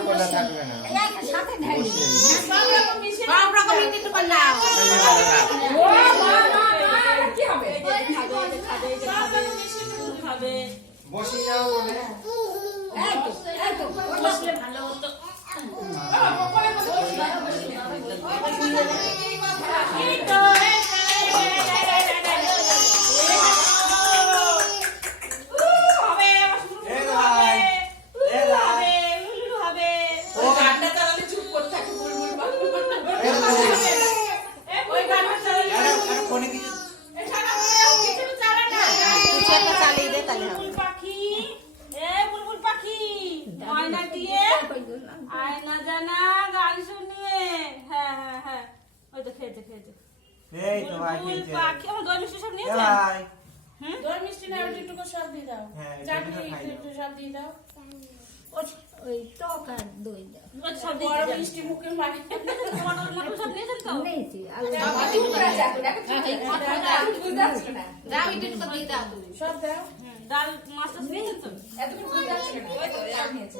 কোলা থাকবে না এই সাথে ঢালি সব রকম একটু করে নাও ও মা কি হবে খাবে বসে যাও বলে এই তো বসলে ভালো হতো আয়না জানা গান শুনিয়ে হ্যাঁ হ্যাঁ হ্যাঁ ওই তো খেয়েছে এই তো ভাই খেয়েছে পাখি আমার দই মিষ্টি সব এ নিয়েছে ভাই দই মিষ্টি না একটু সব দিয়ে দাও হ্যাঁ, চাটনি একটু খাই দাও। একটু সব দিয়ে দাও ওই টক আর দই দাও ওই সব দিয়ে বড় দিলাম। মিষ্টি মুখে লাগে মটর মটর সব নিয়েছেন তো নিয়েছি আর দাও একটু দিয়ে দাও তুমি সব দাও ডাল মাছটা নিয়েছেন তো এতক্ষণ বুঝতে পারছি না ওই তো নিয়েছি